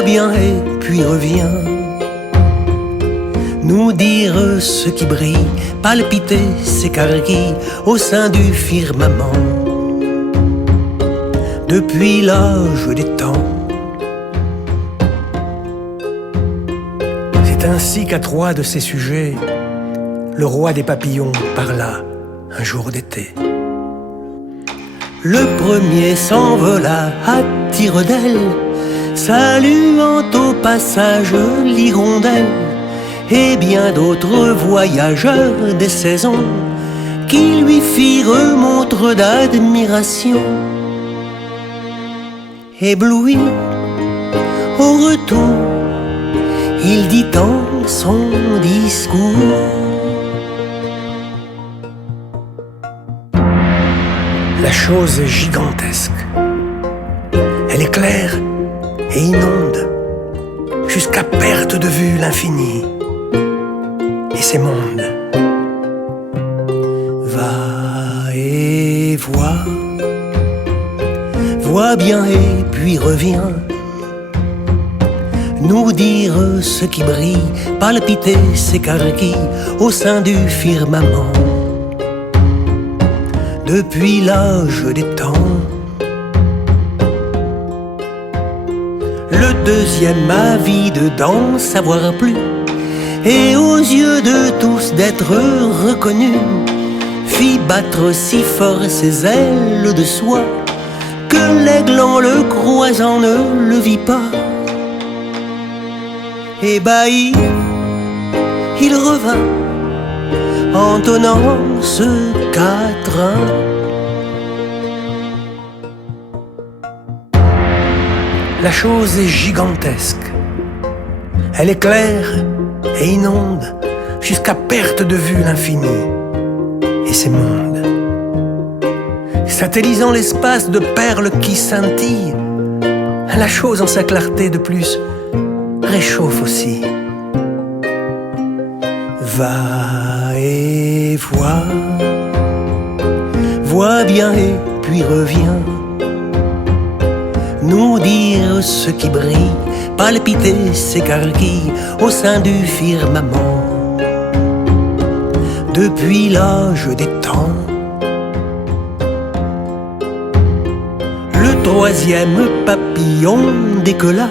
vois bien et puis reviens nous dire ce qui brille, palpiter, s'écarquille au sein du firmament. Depuis l'âge des temps, c'est ainsi qu'à trois de ces sujets, le roi des papillons parla un jour d'été. Le premier s'envola à tire-d'aile, saluant au passage l'hirondelle, et bien d'autres voyageurs des saisons qui lui firent montre d'admiration. Ébloui, au retour, il dit en son discours: la chose est gigantesque, elle éclaire et inonde jusqu'à perte de vue l'infini et ses mondes. Va et vois bien et puis reviens nous dire ce qui brille, palpiter, s'écarquille au sein du firmament. Depuis l'âge des temps, le deuxième avide d'en savoir plus, et aux yeux de tous d'être reconnu, fit battre si fort ses ailes de soie que l'aigle en le croisant ne le vit pas. Ébahi, il revint entonnant ce quatrain: la chose est gigantesque, elle éclaire et inonde jusqu'à perte de vue l'infini et ses mondes. Satellisant l'espace de perles qui scintillent, la chose en sa clarté de plus réchauffe aussi. Va et vois bien et puis reviens nous dire ce qui brille, palpiter, s'écarquille au sein du firmament. Depuis l'âge des temps, le troisième papillon décolla,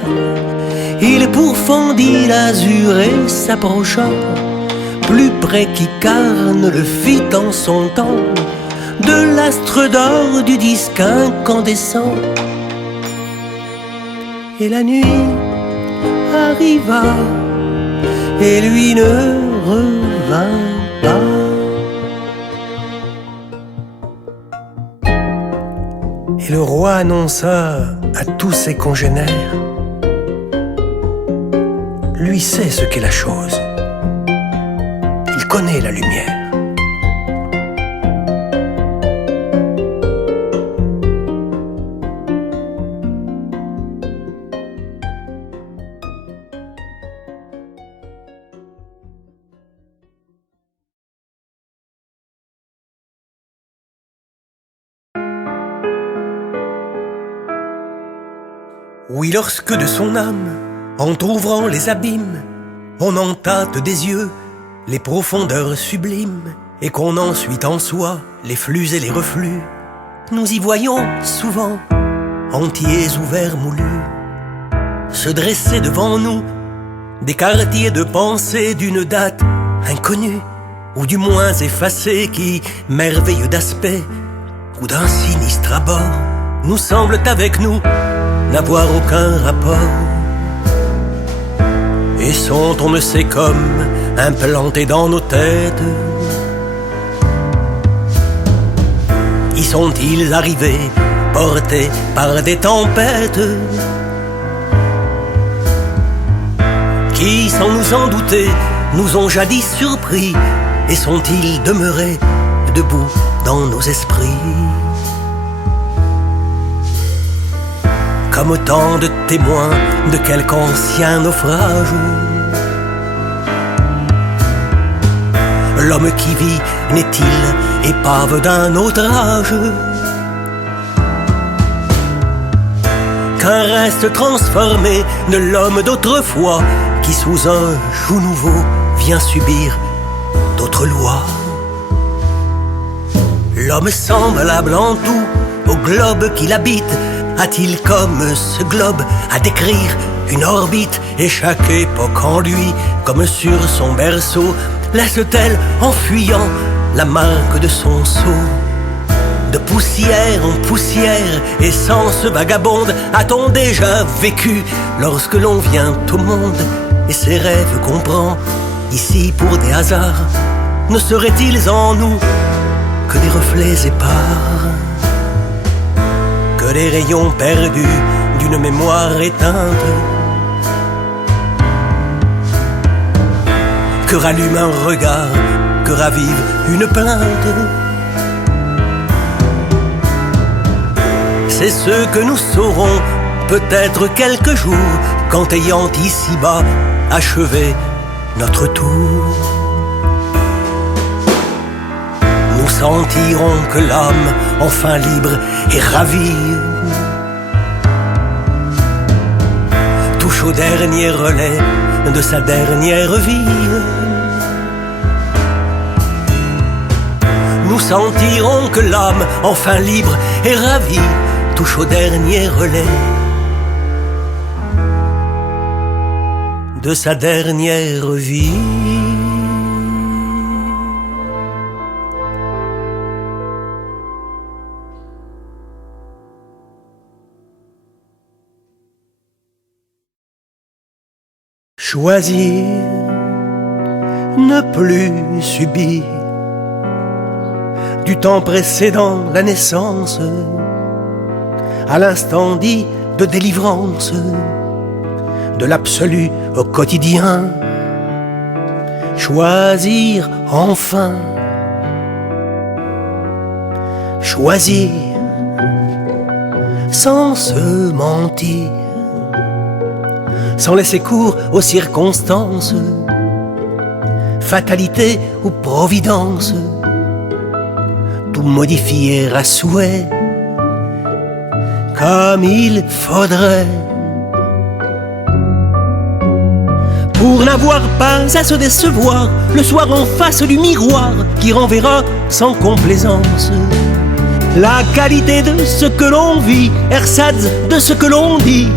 il pourfendit l'azur et s'approcha plus près qu'Icare ne le fit en son temps de l'astre d'or du disque incandescent. Et la nuit arriva et lui ne revint pas. Et le roi annonça à tous ses congénères: lui sait ce qu'est la chose, il connaît la lumière. Oui, lorsque de son âme, entr'ouvrant les abîmes, on en tâte des yeux les profondeurs sublimes, et qu'on ensuite en soi les flux et les reflux, nous y voyons souvent, entiers ouverts moulus, se dresser devant nous des quartiers de pensée d'une date inconnue, ou du moins effacée, qui, merveilleux d'aspect, ou d'un sinistre abord, nous semblent avec nous n'avoir aucun rapport, et sont on ne sait comme implantés dans nos têtes. Y sont-ils arrivés, portés par des tempêtes, qui, sans nous en douter, nous ont jadis surpris, et sont-ils demeurés debout dans nos esprits, comme autant de témoins de quelque ancien naufrage? L'homme qui vit n'est-il épave d'un autre âge? qu'un reste transformé de l'homme d'autrefois qui sous un joug nouveau vient subir d'autres lois. L'homme semblable en tout au globe qu'il habite a-t-il comme ce globe à décrire une orbite, et chaque époque en lui, comme sur son berceau, laisse-t-elle en fuyant la marque de son sceau? De poussière en poussière, essence vagabonde, a-t-on déjà vécu lorsque l'on vient au monde et ses rêves qu'on prend ici pour des hasards? Ne seraient-ils en nous que des reflets épars, que des rayons perdus d'une mémoire éteinte, que rallume un regard, que ravive une plainte? C'est ce que nous saurons peut-être quelques jours, quand ayant ici-bas achevé notre tour, nous sentirons que l'âme, enfin libre et ravie, touche au dernier relais de sa dernière vie. Nous sentirons que l'âme, enfin libre et ravie, touche au dernier relais de sa dernière vie. Choisir, ne plus subir du temps précédant la naissance, à l'instant dit de délivrance, de l'absolu au quotidien. Choisir enfin, choisir sans se mentir, sans laisser cours aux circonstances, fatalité ou providence, tout modifier à souhait, comme il faudrait, pour n'avoir pas à se décevoir le soir en face du miroir qui renverra sans complaisance la qualité de ce que l'on vit, ersatz de ce que l'on dit,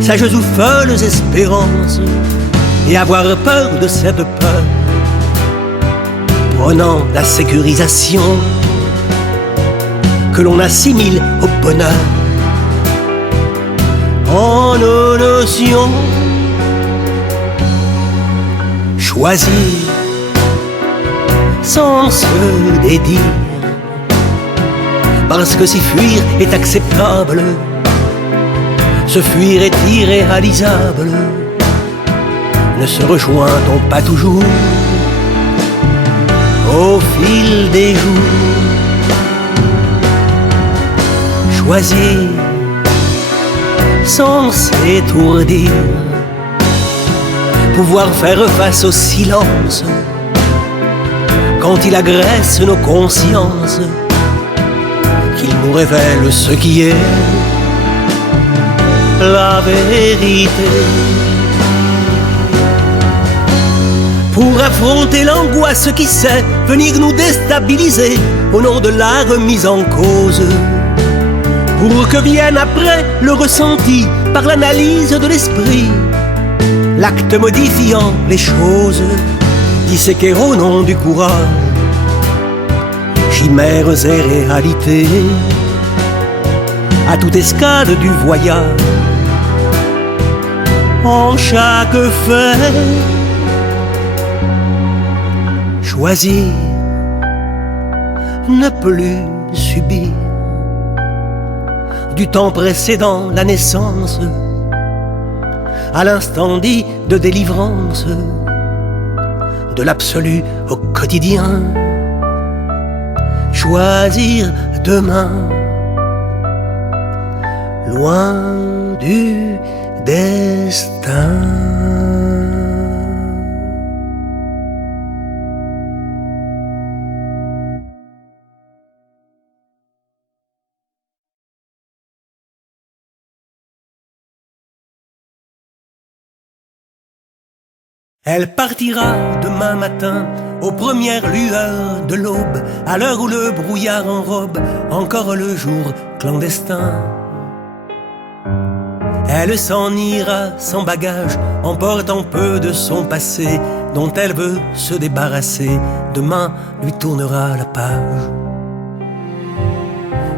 sages ou folles espérances, et avoir peur de cette peur, prenant la sécurisation que l'on assimile au bonheur en nos notions. Choisir sans se dédire, parce que si fuir est acceptable, se fuir est irréalisable. Ne se rejoint-on pas toujours au fil des jours? Choisir sans s'étourdir, pouvoir faire face au silence quand il agresse nos consciences, qu'il nous révèle ce qui est la vérité. Pour affronter l'angoisse qui sait venir nous déstabiliser au nom de la remise en cause, pour que vienne après le ressenti par l'analyse de l'esprit, l'acte modifiant les choses, disséquer au nom du courage chimères et réalités, à toute escale du voyage, en chaque fait. Choisir, ne plus subir du temps précédant la naissance, à l'instant dit de délivrance, de l'absolu au quotidien. Choisir demain, loin du destin. Elle partira demain matin aux premières lueurs de l'aube, à l'heure où le brouillard enrobe encore le jour clandestin. Elle s'en ira sans bagage, emportant peu de son passé, dont elle veut se débarrasser. Demain lui tournera la page.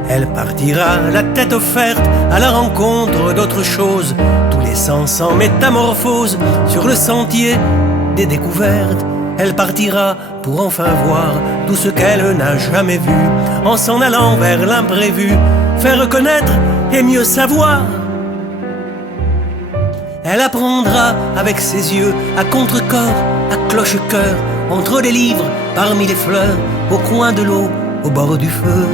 Elle partira la tête offerte à la rencontre d'autre chose, tous les sens en métamorphose sur le sentier des découvertes. Elle partira pour enfin voir tout ce qu'elle n'a jamais vu, en s'en allant vers l'imprévu, faire connaître et mieux savoir. Elle apprendra avec ses yeux, à contre-corps, à cloche-cœur, entre les livres, parmi les fleurs, au coin de l'eau, au bord du feu.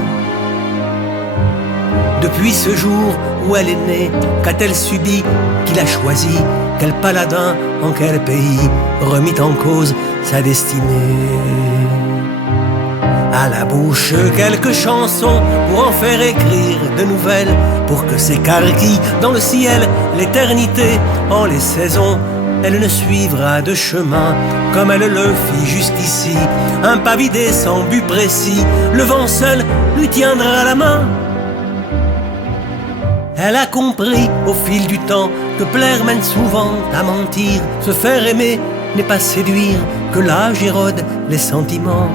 Depuis ce jour où elle est née, qu'a-t-elle subi, qui l'a choisi, quel paladin, en quel pays, remit en cause sa destinée. À la bouche quelques chansons pour en faire écrire de nouvelles, pour que s'écarquille dans le ciel l'éternité en les saisons. Elle ne suivra de chemin comme elle le fit jusqu'ici, un pas vidé sans but précis, le vent seul lui tiendra la main. Elle a compris au fil du temps que plaire mène souvent à mentir, se faire aimer n'est pas séduire, que l'âge érode les sentiments.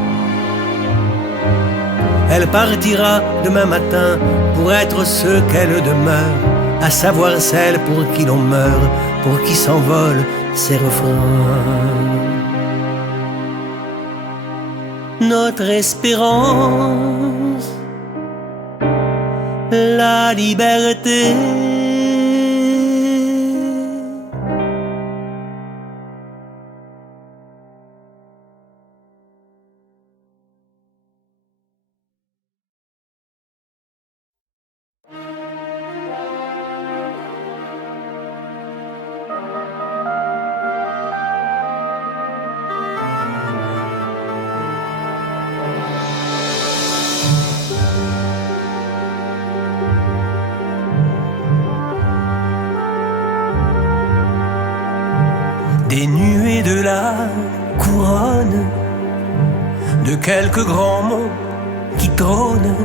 Elle partira demain matin pour être ce qu'elle demeure, à savoir celle pour qui l'on meurt, pour qui s'envolent ses refrains. Notre espérance, la liberté. Des nuées de la couronne de quelques grands monts qui trônent,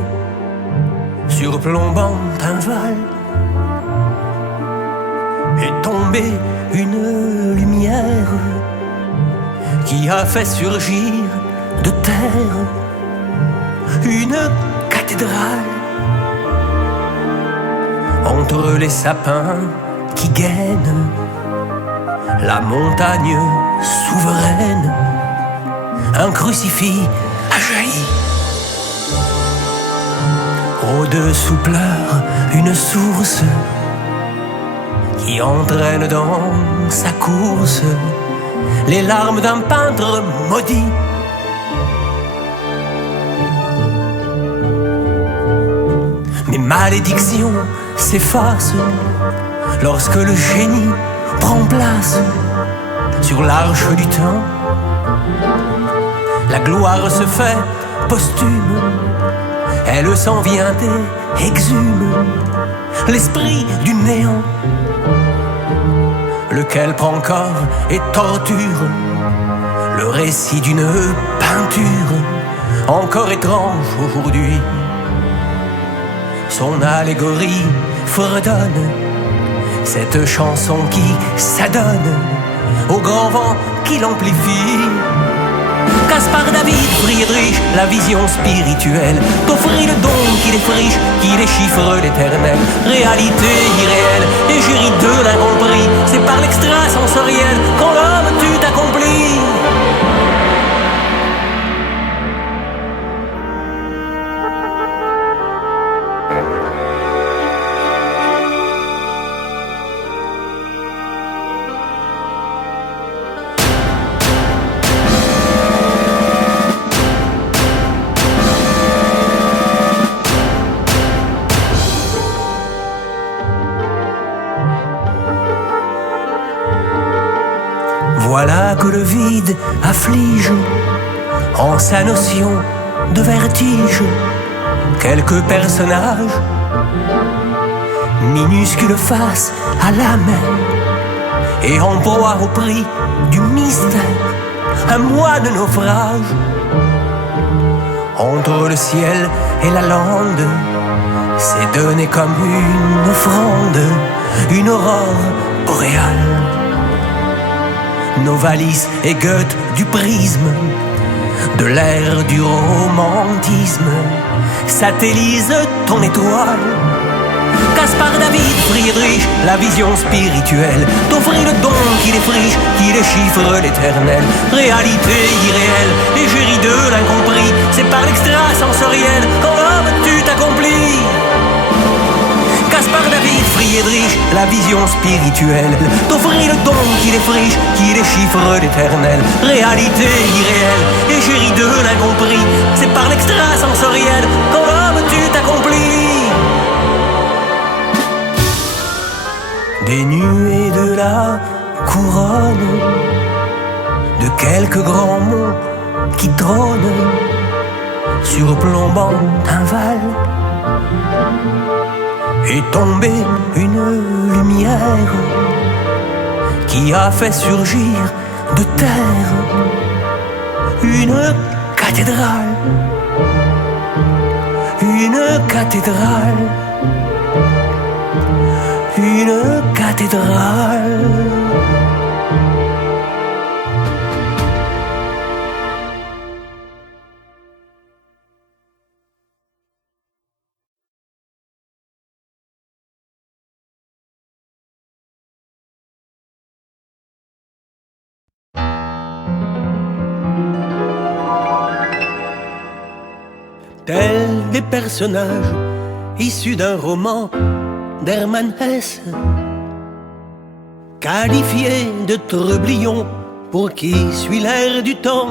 surplombant un val, est tombée une lumière qui a fait surgir de terre une cathédrale. Entre les sapins qui gainent la montagne souveraine, un crucifix a jailli. Au-dessous pleure une source qui entraîne dans sa course les larmes d'un peintre maudit. Mes malédictions s'effacent lorsque le génie prend place sur l'arche du temps. La gloire se fait posthume, elle s'en vient et exhume l'esprit du néant, lequel prend corps et torture le récit d'une peinture encore étrange aujourd'hui. Son allégorie fredonne cette chanson qui s'adonne au grand vent qui l'amplifie. Caspar David Friedrich, la vision spirituelle, t'offrit le don qui défriche, qui déchiffre l'éternel. Réalité irréelle, égérie de l'incompris, c'est par l'extrasensoriel qu'en l'homme tu t'accomplis. Voilà que le vide afflige en sa notion de vertige quelques personnages minuscules face à la mer et en proie au prix du mystère, un mois de naufrage. Entre le ciel et la lande, c'est donné comme une offrande, une aurore boréale. Nos valises égotent du prisme, de l'ère du romantisme, satellise ton étoile. Caspar David Friedrich, la vision spirituelle, t'offrit le don qui défriche, qui déchiffre l'éternel. Réalité irréelle, égérie de l'incompris, c'est par l'extrasensoriel qu'en l'homme tu t'accomplis. Caspar David Friedrich, la vision spirituelle, t'offrit le don qui défriche, qui déchiffre l'éternel. Réalité irréelle, égérie de l'incompris, c'est par l'extrasensoriel qu'en l'homme tu t'accomplis. Des nuées de la couronne de quelques grands monts qui trônent, surplombant un val, est tombée une lumière qui a fait surgir de terre une cathédrale, une cathédrale, une cathédrale. Tels des personnages issus d'un roman d'Hermann Hesse, qualifiés de trublions pour qui suit l'air du temps.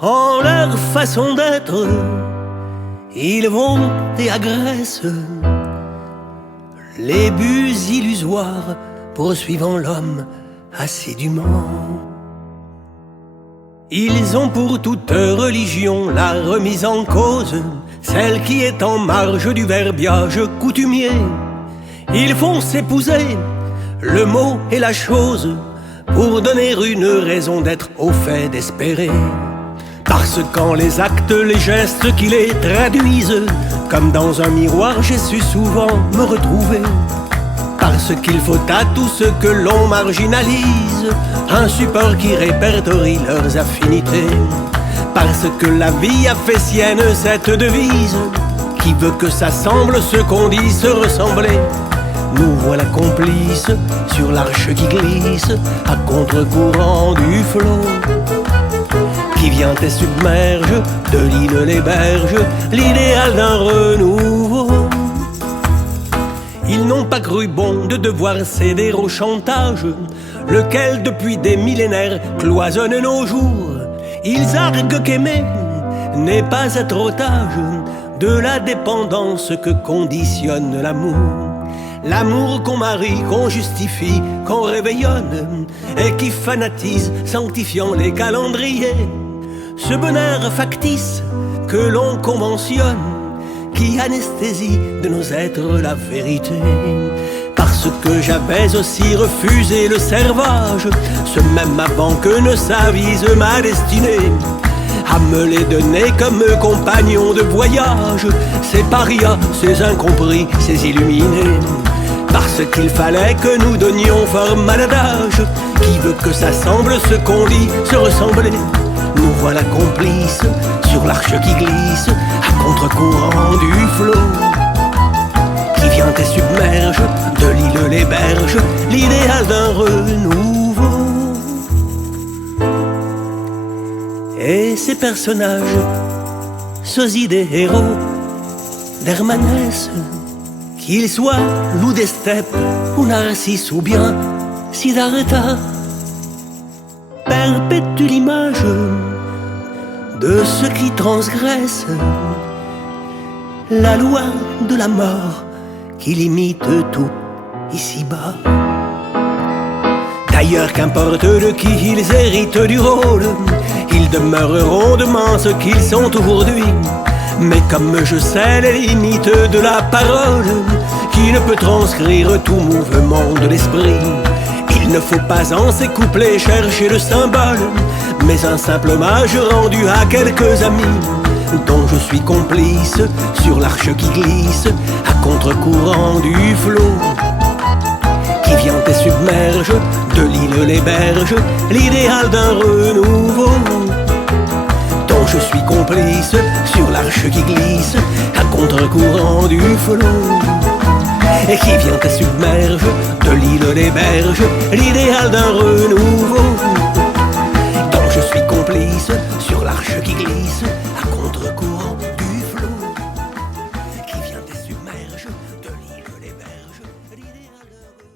En leur façon d'être, ils vont et agressent les buts illusoires, poursuivant l'homme assidûment. Ils ont pour toute religion la remise en cause, celle qui est en marge du verbiage coutumier. Ils font s'épouser le mot et la chose pour donner une raison d'être au fait d'espérer. Parce qu'en les actes, les gestes qui les traduisent, comme dans un miroir, j'ai su souvent me retrouver. Parce qu'il faut à tout ce que l'on marginalise un support qui répertorie leurs affinités. Parce que la vie a fait sienne cette devise qui veut que ça semble ce qu'on dit se ressembler. Nous voilà complices sur l'arche qui glisse à contre-courant du flot qui vient et submerge de l'île les berges l'idéal d'un renouveau. Ils n'ont pas cru bon de devoir céder au chantage, lequel depuis des millénaires cloisonne nos jours. Ils arguent qu'aimer n'est pas être otage de la dépendance que conditionne l'amour. L'amour qu'on marie, qu'on justifie, qu'on réveillonne et qui fanatise, sanctifiant les calendriers. Ce bonheur factice que l'on conventionne, qui anesthésie de nos êtres la vérité. Parce que j'avais aussi refusé le servage, ce même avant que ne s'avise ma destinée, à me les donner comme compagnons de voyage, ces parias, ces incompris, ces illuminés. Parce qu'il fallait que nous donnions forme à l'adage qui veut que ça semble ce qu'on dit se ressembler. Nous voilà complices sur l'arche qui glisse à contre-courant du flot qui vient et submerge de l'île les berges l'idéal d'un renouveau. Et ces personnages, sosies des héros d'Hermann Hesse, qu'ils soient loups des steppes ou Narcisse ou bien Siddhartha, perpétuent l'image de ceux qui transgressent la loi de la mort qui limite tout ici-bas. D'ailleurs, qu'importe de qui ils héritent du rôle, ils demeureront demain ce qu'ils sont aujourd'hui. Mais comme je sais les limites de la parole, qui ne peut transcrire tout mouvement de l'esprit, il Il ne faut pas en ces couplets chercher le symbole, mais un simple hommage rendu à quelques amis dont je suis complice sur l'arche qui glisse à contre-courant du flot qui vient et submerge de l'île les berges l'idéal d'un renouveau dont je suis complice sur l'arche qui glisse à contre-courant du flot et qui vient et submerge de l'île les berges l'idéal d'un renouveau dont je suis complice sur l'arche qui glisse à contre-courant du flot qui vient et submerge de l'île les berges l'idéal d'un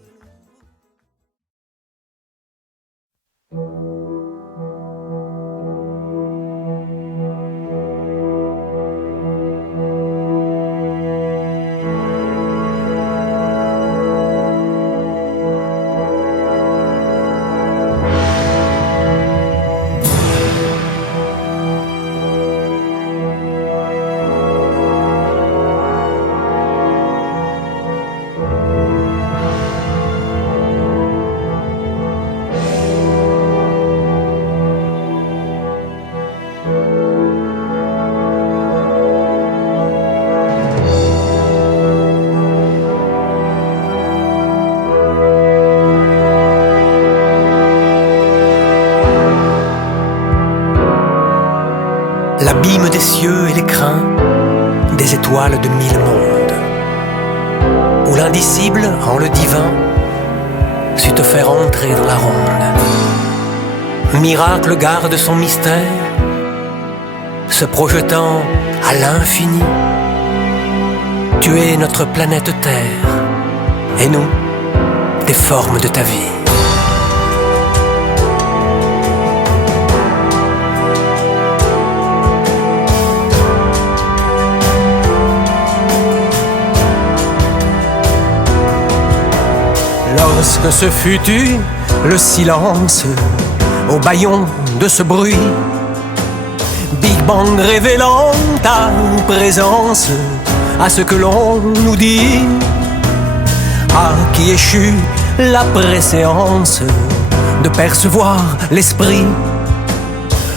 l'abîme des cieux et l'écrin des étoiles de mille mondes, où l'indicible en le divin sut te faire entrer dans la ronde. Miracle garde son mystère, se projetant à l'infini. Tu es notre planète Terre, et nous, des formes de ta vie. Lorsque ce fut le silence au bâillon de ce bruit, Big Bang révélant ta présence à ce que l'on nous dit, à qui échut la préséance de percevoir l'esprit,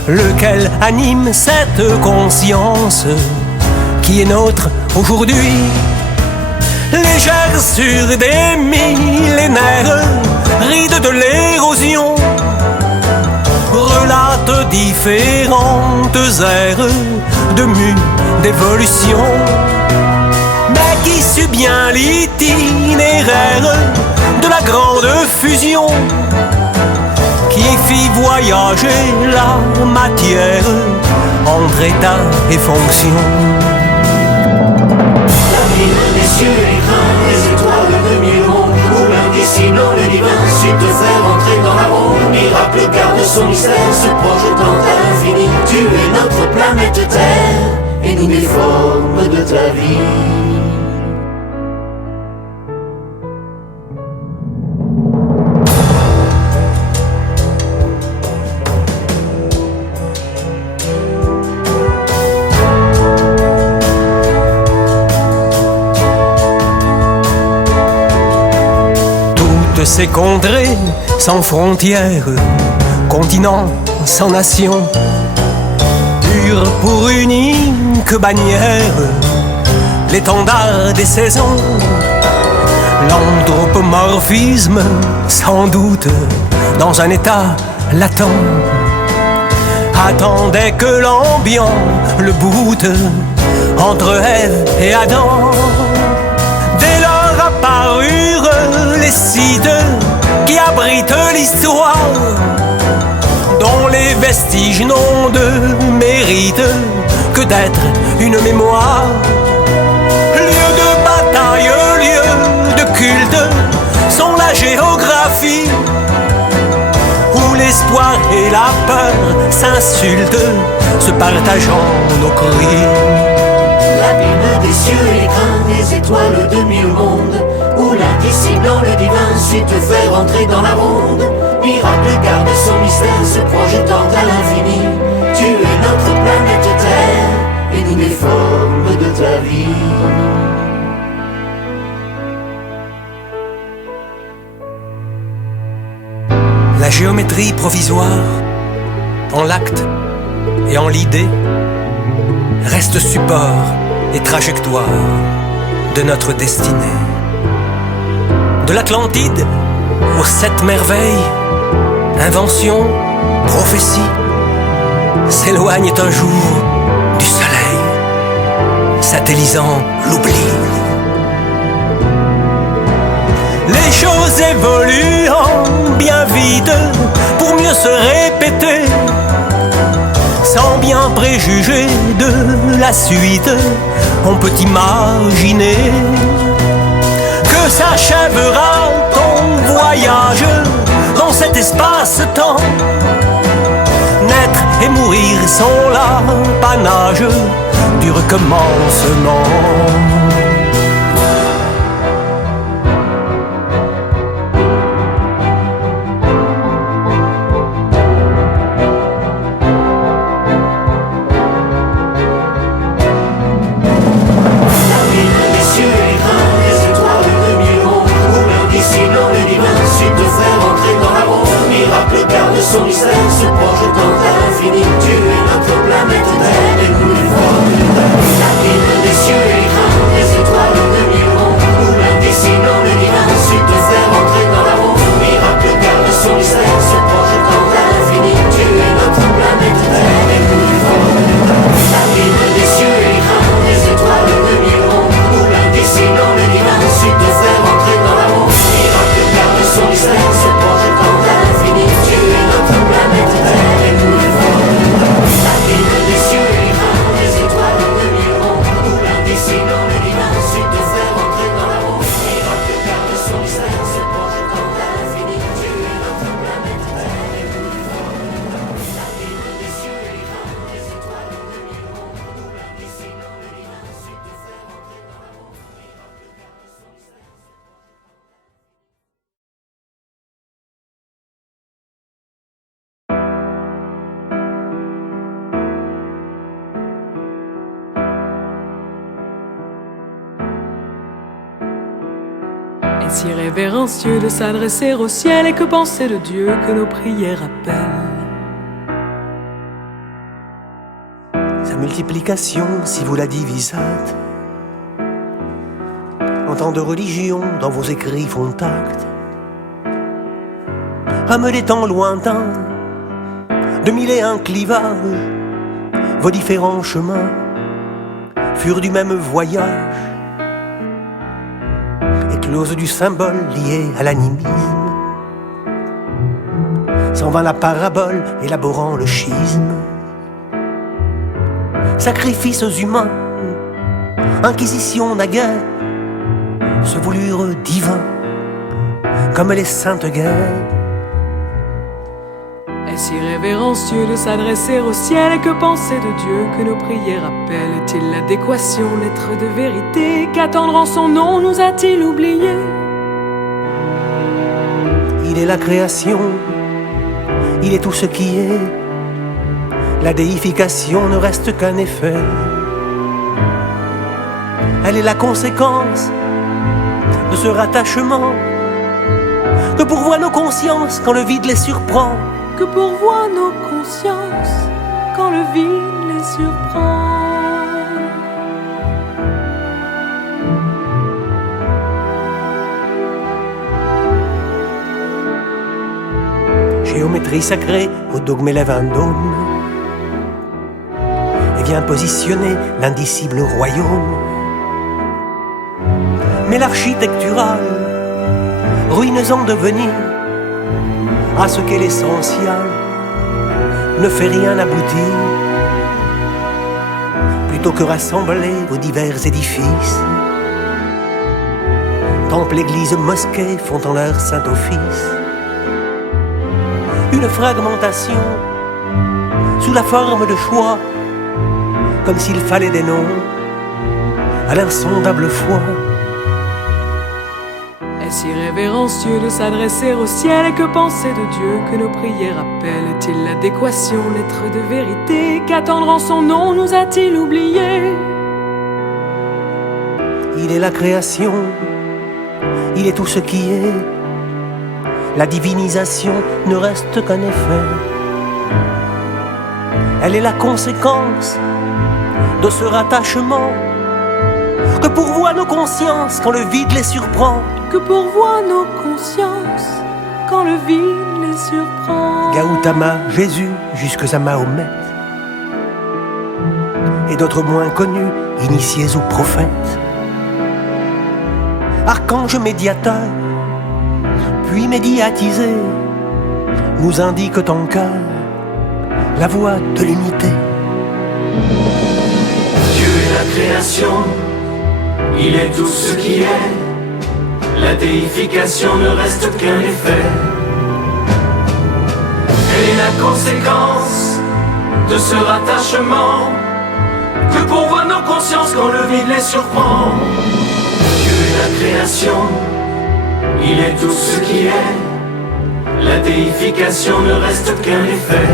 lequel anime cette conscience qui est nôtre aujourd'hui. Légère sur des millénaires, ride de l'érosion, relate différentes ères de mue d'évolution, mais qui suit bien l'itinéraire de la grande fusion qui fit voyager la matière entre état et fonction. Les cieux, les grains, les étoiles de mille mondes, où l'indicible dans le divin sut te faire entrer dans la ronde. Miracle garde son mystère, se projetant à l'infini. Tu es notre planète Terre, et nous les formes de ta vie. Ces contrées sans frontières, continents sans nation, pur pour unique bannière, l'étendard des saisons, l'anthropomorphisme sans doute dans un état latent, attendait que l'ambiant le boute entre Ève et Adam. Dès lors apparurent les sites qui abritent l'histoire, dont les vestiges n'ont de mérite que d'être une mémoire. Lieu de bataille, lieu de culte, sont la géographie, où l'espoir et la peur s'insultent, se partageant nos cris. L'abîme des cieux et les grains des étoiles de mille mondes, où l'indicible dans le divin sut te faire entrer dans la ronde. Miracle garde son mystère, se projetant à l'infini. Tu es notre planète Terre, et nous les formes de ta vie. Géométrie provisoire, en l'acte et en l'idée, reste support et trajectoire de notre destinée. De l'Atlantide aux 7 merveilles, invention, prophétie, s'éloigne un jour du soleil, satellisant l'oubli. Les choses évoluent en bien vite pour mieux se répéter, sans bien préjuger de la suite. On peut imaginer que s'achèvera ton voyage dans cet espace-temps. Naître et mourir sont l'apanage du recommencement. Son mystère se projetant à l'infini. Tu es notre planète Terre et nous les formes. L'abîme des cieux et les grands, les étoiles de mille mondes, où l'indécidant le divin sut te faire entrer dans l'amour. Miracle garde son mystère se projetant à l'infini. Tu es notre planète Terre et nous les formes. L'abîme des cieux et les grands, les étoiles de mille mondes, où l'indécidant le divin sut te faire entrer dans l'amour. Miracle garde son mystère se projetant à l'infini. Tu es notre planète Terre et nous les formes. L'abîme des cieux et les grands, les étoiles de mille mondes, où l'indécidant le divin sut te faire entrer dans l'amour. Miracle garde son mystère se projetant à l'infini. Tu es notre planète Terre et nous les formes. L'abîme des cieux et les grands, les étoiles de mille mondes, où l'indécidant le divin sut te faire entrer dans l'amour. Miracle garde son mystère. Si révérencieux de s'adresser au ciel, et que penser de Dieu que nos prières appellent. Sa multiplication, si vous la divisâtes, en tant de religion dans vos écrits font acte. Âme des temps lointains, de mille et un clivages, vos différents chemins furent du même voyage. Éclose du symbole lié à l'animisme, s'en vint la parabole élaborant le schisme. Sacrifices humains, inquisition naguère, se voulurent divins comme les saintes guerres. Est-ce irrévérencieux de s'adresser au ciel, et que penser de Dieu que nos prières appellent? Est-il l'adéquation, l'être de vérité, qu'attendre en son nom nous a-t-il oubliés? Il est la création, il est tout ce qui est. La déification ne reste qu'un effet. Elle est la conséquence de ce rattachement que pourvoient nos consciences quand le vide les surprend. Que pourvoient nos consciences quand le vide les surprend. Géométrie sacrée au dogme élève un dôme et vient positionner l'indicible royaume. Mais l'architectural, ruines en devenir, à ce qu'est l'essentiel, ne fait rien aboutir. Plutôt que rassembler vos divers édifices, temples, églises, mosquées font en leur saint office une fragmentation sous la forme de choix, comme s'il fallait des noms à l'insondable foi. Est-ce irrévérencieux de s'adresser au ciel, et que penser de Dieu que nos prières appellent? Est-il l'adéquation, l'être de vérité, qu'attendre en son nom nous a-t-il oubliés? Il est la création, il est tout ce qui est. La divinisation ne reste qu'un effet. Elle est la conséquence de ce rattachement que pourvoient nos consciences quand le vide les surprend. Que pourvoient nos consciences quand le vide les surprend. Gautama, Jésus, jusque à Mahomet, et d'autres moins connus, initiés ou prophètes. Archange médiateur, puis médiatisé, nous indiquent en cœur la voie de l'unité. Dieu est la création, il est tout ce qui est. La déification ne reste qu'un effet. Elle est la conséquence de ce rattachement que pourvoient nos consciences quand le vide les surprend. Dieu est la création, il est tout ce qui est. La déification ne reste qu'un effet.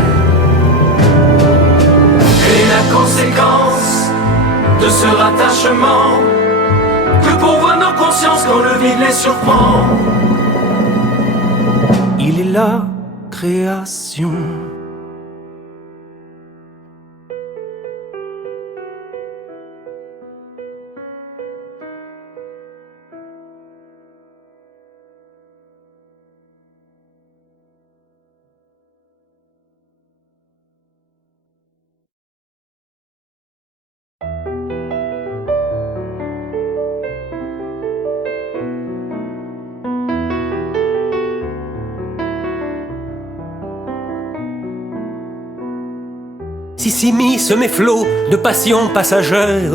Elle est la conséquence de ce rattachement que pourvoient nos consciences quand le vide les surprend. Il est la création. Si s'immiscent mes flots de passion passagère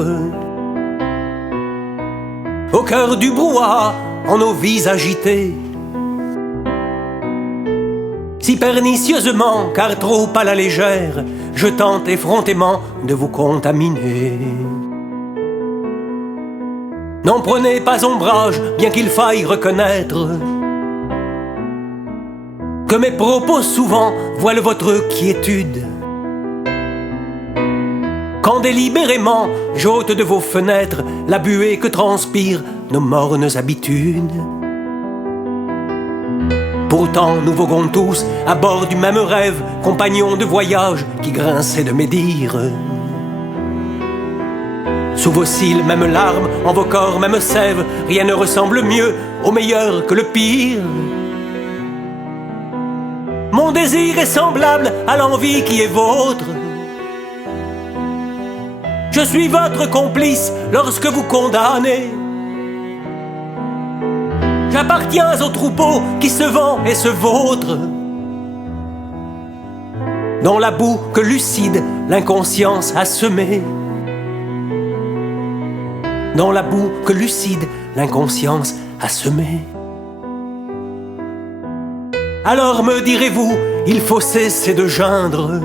au cœur du brouhaha en nos vies agitées, si pernicieusement, car trop à la légère, je tente effrontément de vous contaminer. N'en prenez pas ombrage, bien qu'il faille reconnaître que mes propos souvent voilent votre quiétude. Quand délibérément j'ôte de vos fenêtres la buée que transpirent nos mornes habitudes. Pourtant nous voguons tous à bord du même rêve, compagnons de voyage qui grinçait de médire. Sous vos cils, même larmes, en vos corps, même sève, rien ne ressemble mieux au meilleur que le pire. Mon désir est semblable à l'envie qui est vôtre. Je suis votre complice lorsque vous condamnez. J'appartiens au troupeau qui se vend et se vautre. Dans la boue que lucide l'inconscience a semée. Dans la boue que lucide l'inconscience a semée. Alors me direz-vous, il faut cesser de geindre,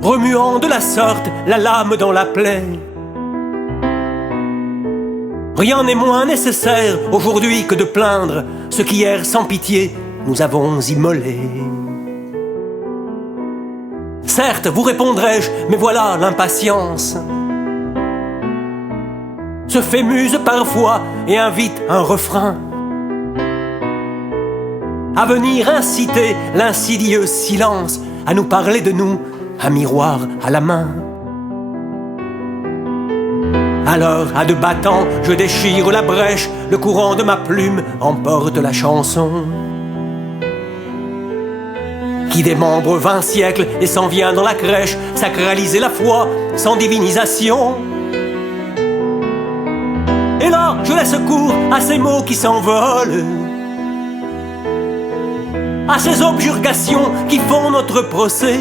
remuant de la sorte la lame dans la plaie. Rien n'est moins nécessaire aujourd'hui que de plaindre ce qu'hier sans pitié nous avons immolé. Certes, vous répondrai-je, mais voilà l'impatience se fait muse parfois et invite un refrain à venir inciter l'insidieux silence à nous parler de nous, un miroir à la main. Alors, à deux battants, je déchire la brèche, le courant de ma plume emporte la chanson qui démembre 20 siècles et s'en vient dans la crèche sacraliser la foi sans divinisation. Et là, je laisse cours à ces mots qui s'envolent, à ces objurgations qui font notre procès.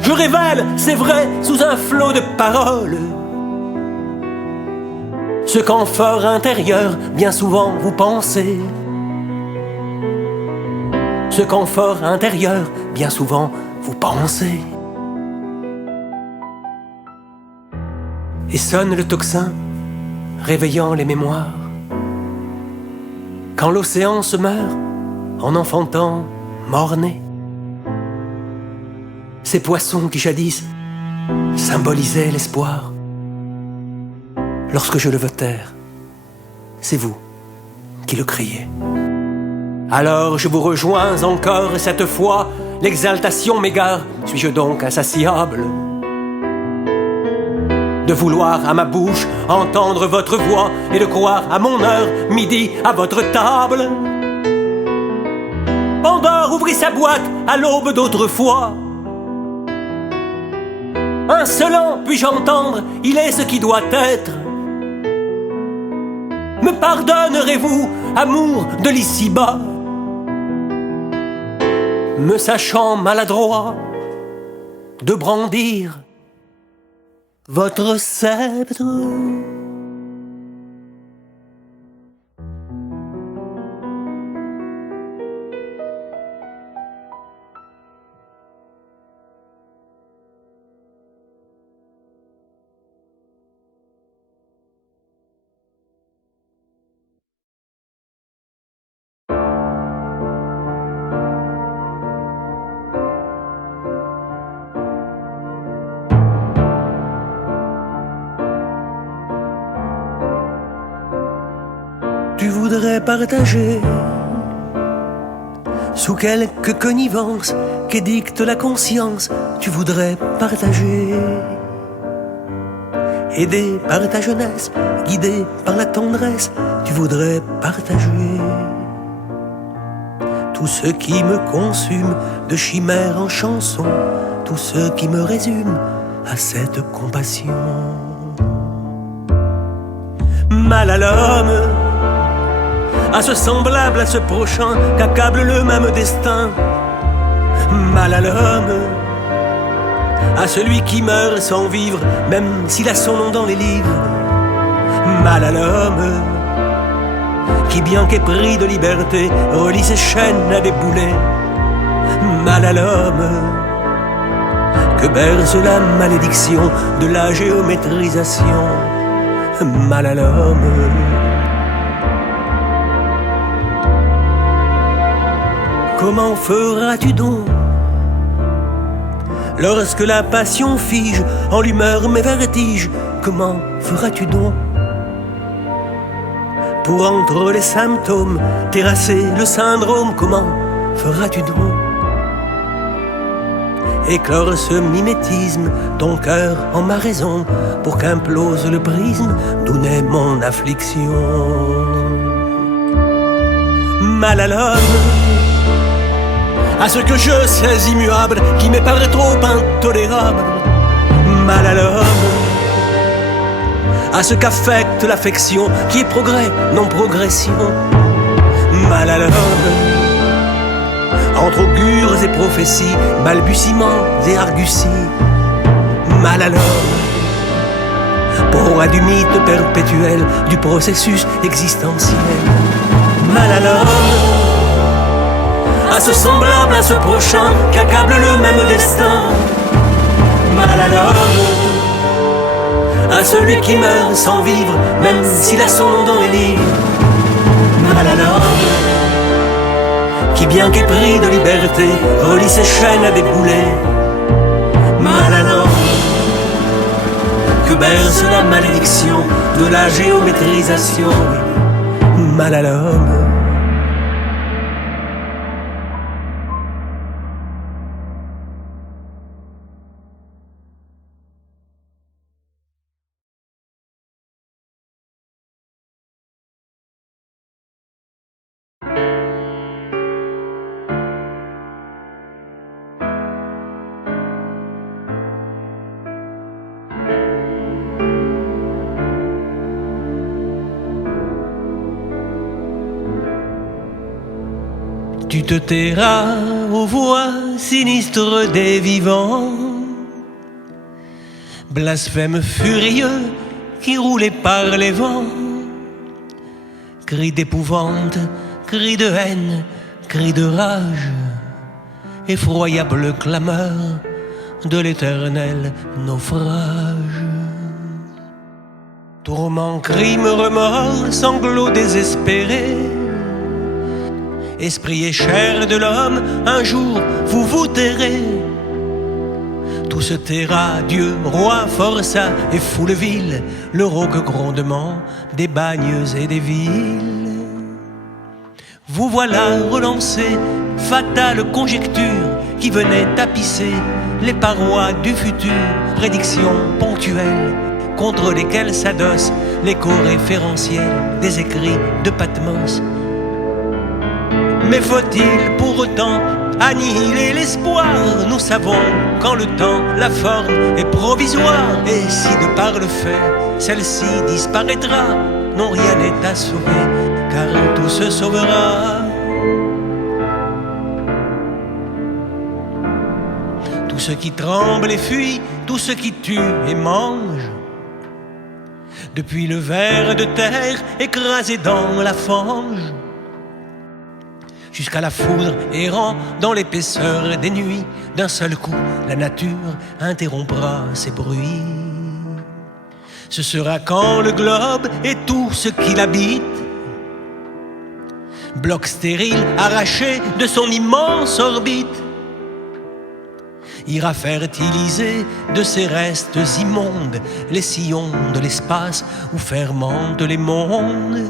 Je révèle, c'est vrai, sous un flot de paroles, ce qu'en fort intérieur, bien souvent, vous pensez. Ce qu'en fort intérieur, bien souvent, vous pensez. Et sonne le tocsin, réveillant les mémoires. Quand l'océan se meurt, en enfantant mort-né, ces poissons qui jadis symbolisaient l'espoir. Lorsque je le veux taire, c'est vous qui le criait. Alors je vous rejoins encore cette fois, l'exaltation m'égare, suis-je donc insatiable de vouloir à ma bouche entendre votre voix et de croire à mon heure, midi, à votre table. Pandore ouvrit sa boîte à l'aube d'autrefois. Insolent puis-je entendre, il est ce qui doit être. Me pardonnerez-vous, amour de l'ici-bas, me sachant maladroit de brandir votre sceptre? Tu voudrais partager sous quelque connivence qu'édicte la conscience. Tu voudrais partager, aidé par ta jeunesse, guidé par la tendresse. Tu voudrais partager tout ce qui me consume de chimère en chanson, tout ce qui me résume à cette compassion. Mal à l'homme, à ce semblable, à ce prochain qu'accable le même destin. Mal à l'homme, à celui qui meurt sans vivre, même s'il a son nom dans les livres. Mal à l'homme, qui bien qu'épris de liberté, relie ses chaînes à des boulets. Mal à l'homme, que berce la malédiction de la géométrisation. Mal à l'homme. Comment feras-tu donc lorsque la passion fige en l'humeur mes vertiges? Comment feras-tu donc pour entre les symptômes terrasser le syndrome? Comment feras-tu donc éclore ce mimétisme, ton cœur en ma raison, pour qu'implose le prisme d'où naît mon affliction? Mal à l'homme, à ce que je sais immuable, qui m'est par trop intolérable. Mal à l'homme, à ce qu'affecte l'affection, qui est progrès, non progression. Mal à l'homme, entre augures et prophéties, balbutiements et arguties. Mal à l'homme, proie du mythe perpétuel, du processus existentiel. Mal à l'homme, à ce semblable, à ce prochain qu'accable le même destin. Mal à l'homme, à celui qui meurt sans vivre, même s'il a son nom dans les livres. Mal à l'homme, qui bien qu'épris de liberté, relie ses chaînes à des boulets. Mal à l'homme, que berce la malédiction de la géométrisation. Mal à l'homme. Tu te tairas aux voix sinistres des vivants, blasphème furieux qui roulait par les vents, cris d'épouvante, cris de haine, cris de rage, effroyable clameur de l'éternel naufrage. Tourment, crime, remords, sanglots désespérés, esprit et chair de l'homme, un jour vous vous tairez. Tout se taira, Dieu, roi, forçat et foule ville, le rauque grondement des bagnes et des villes. Vous voilà relancé, fatale conjecture qui venait tapisser les parois du futur, prédictions ponctuelles contre lesquelles s'adossent l'écho référentiel des écrits de Patmos. Mais faut-il pour autant annihiler l'espoir? Nous savons qu'en le temps, la forme est provisoire. Et si de par le fait, celle-ci disparaîtra, non, rien n'est à sauver, car tout se sauvera. Tout ce qui tremble et fuit, tout ce qui tue et mange, depuis le ver de terre écrasé dans la fange, jusqu'à la foudre errant dans l'épaisseur des nuits, d'un seul coup, la nature interrompra ses bruits. Ce sera quand le globe et tout ce qui l'habite, bloc stérile arraché de son immense orbite, ira fertiliser de ses restes immondes les sillons de l'espace où fermentent les mondes.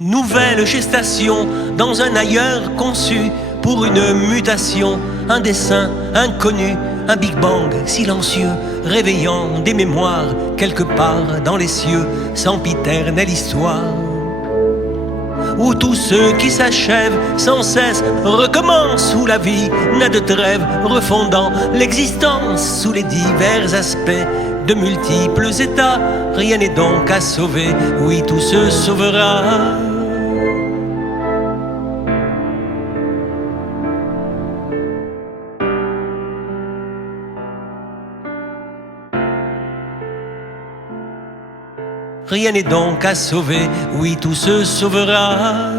Nouvelle gestation dans un ailleurs conçu pour une mutation, un dessein inconnu, un Big Bang silencieux, réveillant des mémoires quelque part dans les cieux, sempiternelle histoire, où tout ce qui s'achève sans cesse recommence, où la vie n'a de trêve, refondant l'existence sous les divers aspects de multiples états. Rien n'est donc à sauver, oui, tout se sauvera. Rien n'est donc à sauver, oui, tout se sauvera.